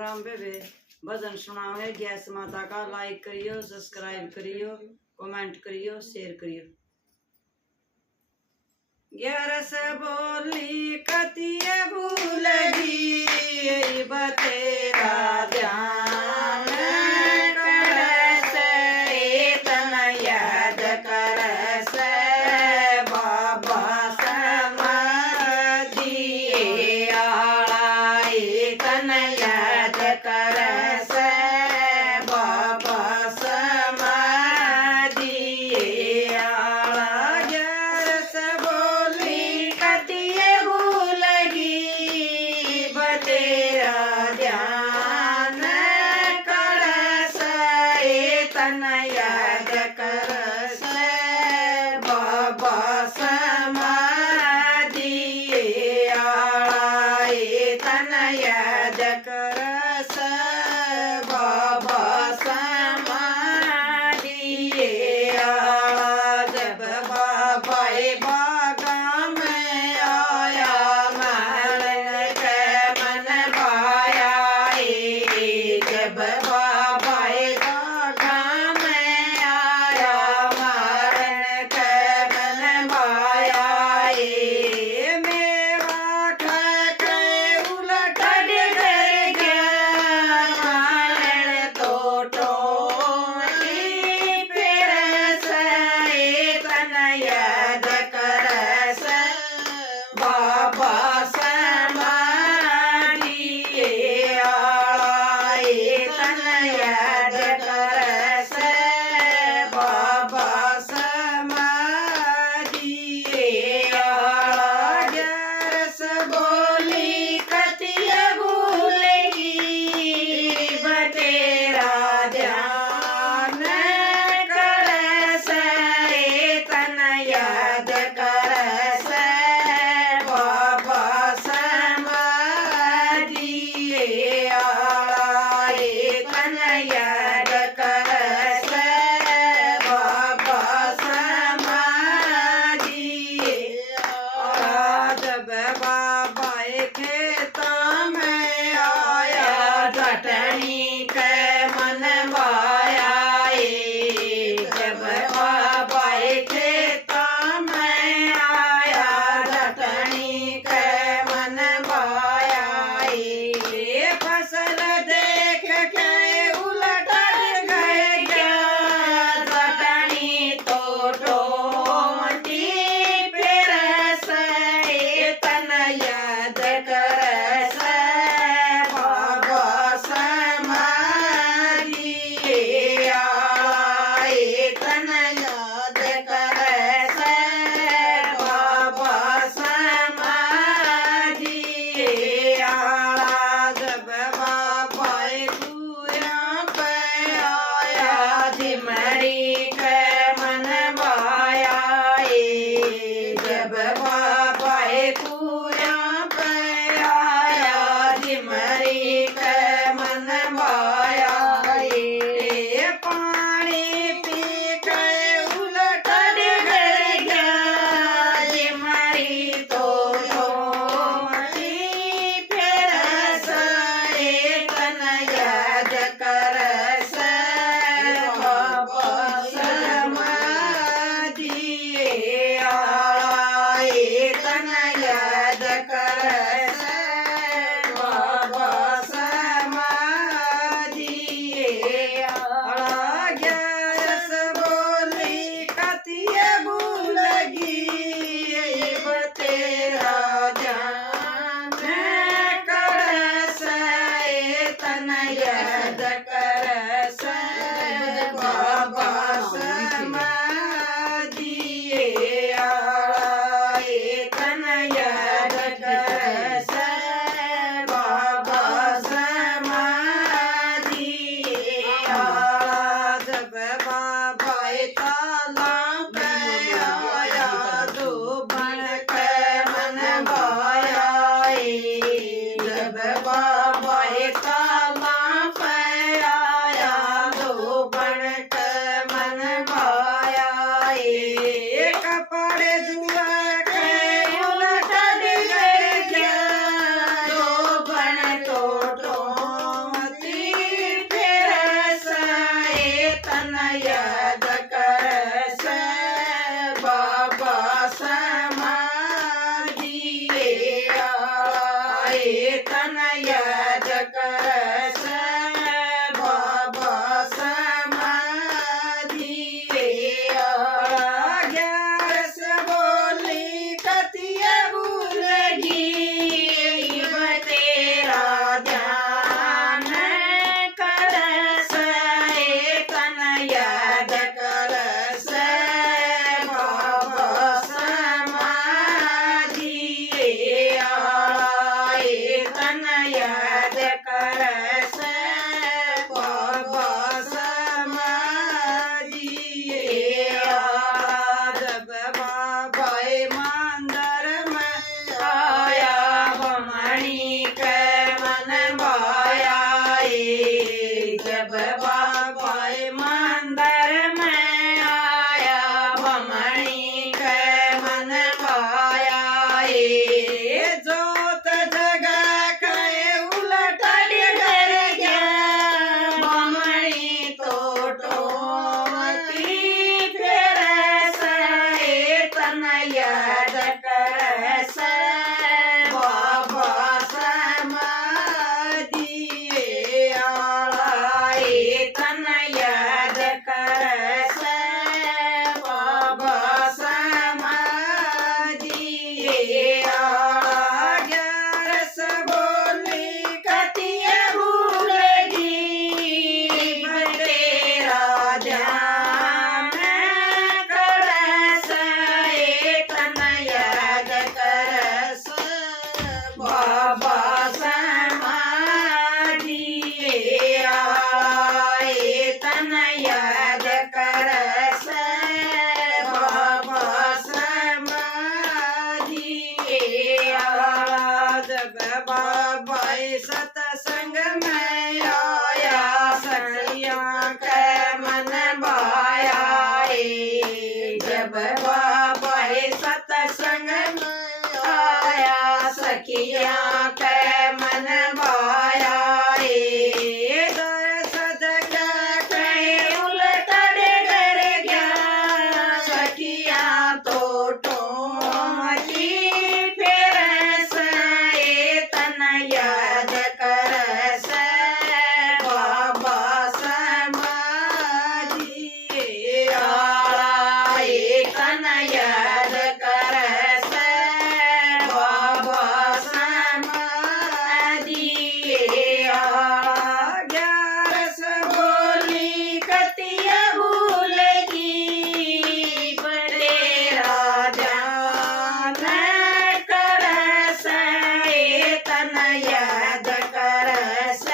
राम बेबे भजन सुनाओगे गैस माता का। लाइक करियो, सब्सक्राइब करियो, कमेंट करियो, शेयर करियो। 11 से बोली कतिये भूलगी बतेरा ध्यान करस तन याद करस बाबा समाधिए आए तन याद करस बाबा समाधिए आला। जरस बोली कतिये भूलगी बतेरा ध्यान करस तन याद करस बाबा समाधिए आए तन याद करस बाबा समाधिए आला। जब बाबा बागा में आया महलन के मन भाया जब बाबा बागा में आया महलन के मन भाया मेवा खा के उलट डर गया महलन तो टोली फिर से तन याद करस बाबा समाधिए आए तन याद करस बाबा समाधिए आला। जरस बोली कतिये भूलगी बतेरा ध्यान करस तन याद करस बाबा समाधिए आए तन याद करस बाबा समाधिए आला। जब बाबा खेता में आया जटनी के मन भाया जब बाबा खेता में आया जटनी के मन भाया फसल देख के उलट गए क्या जटनी तो टोटी फिर से तन याद करस बाबा समाधिए आए तन याद करस बाबा समाधिए आला। जब बाबा पूरा पे आया झिमरी के मन भाया जब बाबा पूरा पे आया झिमरी के मन भाया पानी पी के उलट गया झिमरी तो टोटी फिर से तन याद करस बाबा समाधिए आए तन याद करस बाबा समाधिए आला। 11 बोली कतिये भूलगी बतेरा ध्यान करस तन याद करस बाबा समाधिए आए तन याद करस बाबा समाधिए आला। जब बाबा ताला पे आया दो बन के मन भाया जब बाबा ताला पे आया दो बन के मन भाया कपड़े धुआ के उलट ग्यारस बोली कतिये भूलेगी तेरा ध्यान करस तन याद करस बाबा समाधिए आए तन याद करस बाबा समाधिए जब बाबा सतसंग में आया सखिया के मन भाया जब बाबा सतसंग में आया सखिया के मन भाया उलट डर गया सखिया तो टोमती फिर से तन याद करस बाबा समाधिए आए तन याद करस बाबा समाधिए ग्यारस बोली कतिया भूलेगी तेरा ध्यान करस तन याद करस